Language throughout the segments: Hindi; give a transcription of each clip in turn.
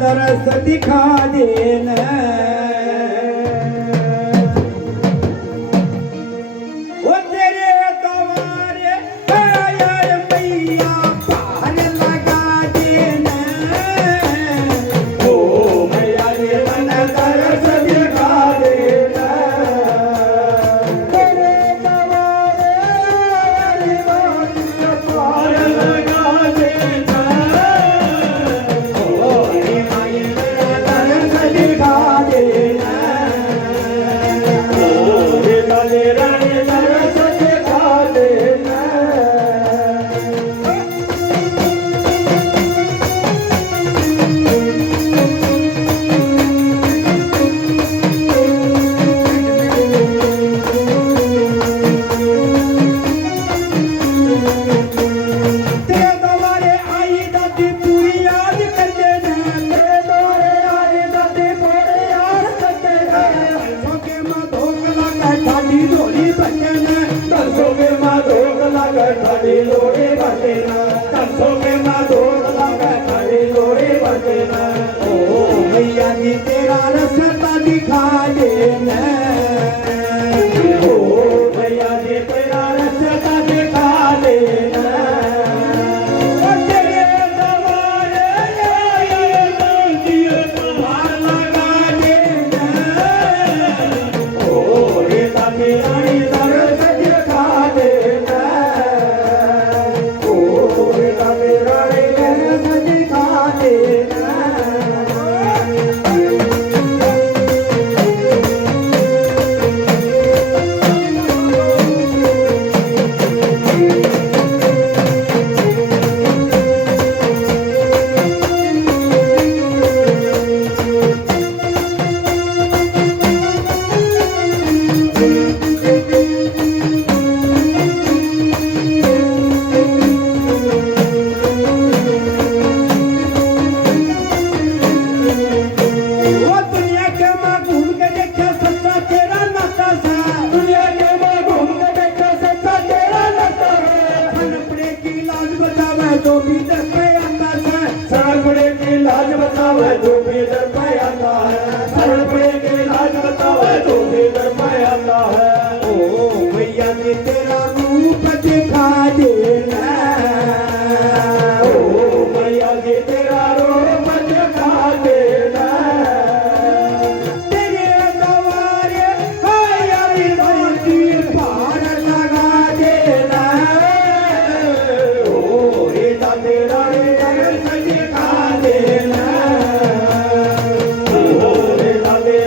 दरस दिखा देना वो तेरे द्वारे आया मैया पार लगा देना ओ मैया रे मन दरस दिखा देना तेरे द्वारे आया मैया पार लगा देना ओ मैया दरस दिखा देना ओ रे रे दरस दिखा देना तेरे द्वारे आई दादी पूरी याद कर देना तेरे द्वारे आई दादी पूरी याद कर देना सोके मां धोक लगा ठाडी डोली बचना सोके मां धोक लगा ठाडी डोली बचना सोके मां धोक लगा ठाडी डोली बचना ओ मैया जी तेरा रस्ता दिखा देना ओ मैया जी तेरा रस्ता दिखा देना ओ तेरे द्वारे आया मैया पार लगा देना ओ रे दादी रानी दरस दिखा देना ओ रे दादी रानी दरस दिखा देना वो दुनिया के मां घूम के देखा सच्चा तेरा नाता सा दुनिया के मां घूम के देखा सच्चा तेरा नाता है सनपड़े की लाज बतावे जो भी दर पे आता है सनपड़े की लाज बतावे जो भी दर पे आता है सनपड़े की लाज बतावे जो भी दर पे आता है ओ मैया ने तेरा रूप दिखा देना ओ मैया ने तेरा रूप दिखा देना तेरे द्वारे आया दादी पार लगा देना ओ रे दादी रानी दरस दिखा देना ओ रे दादी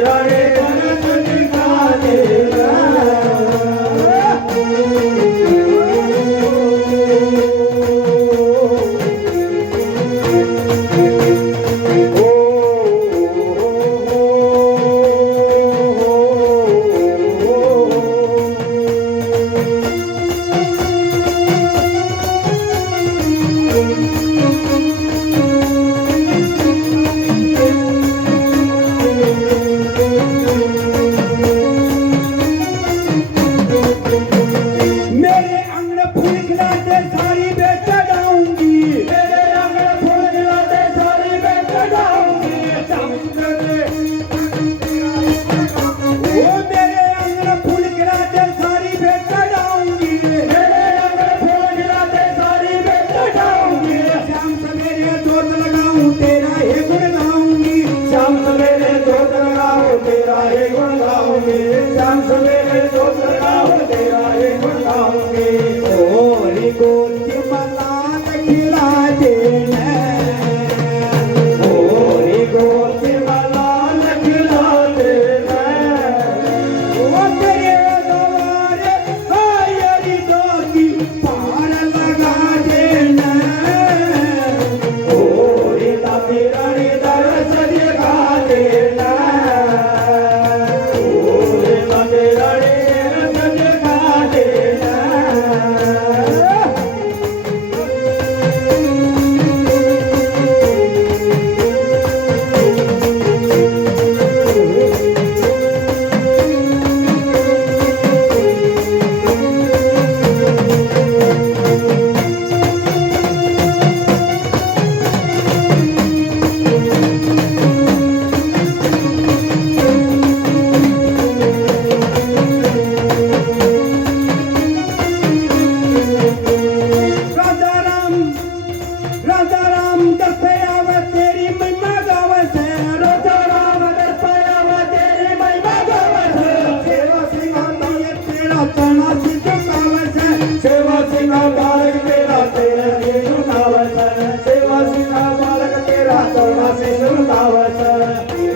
चरणाशी सुरतावत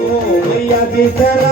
ओ मैया की जय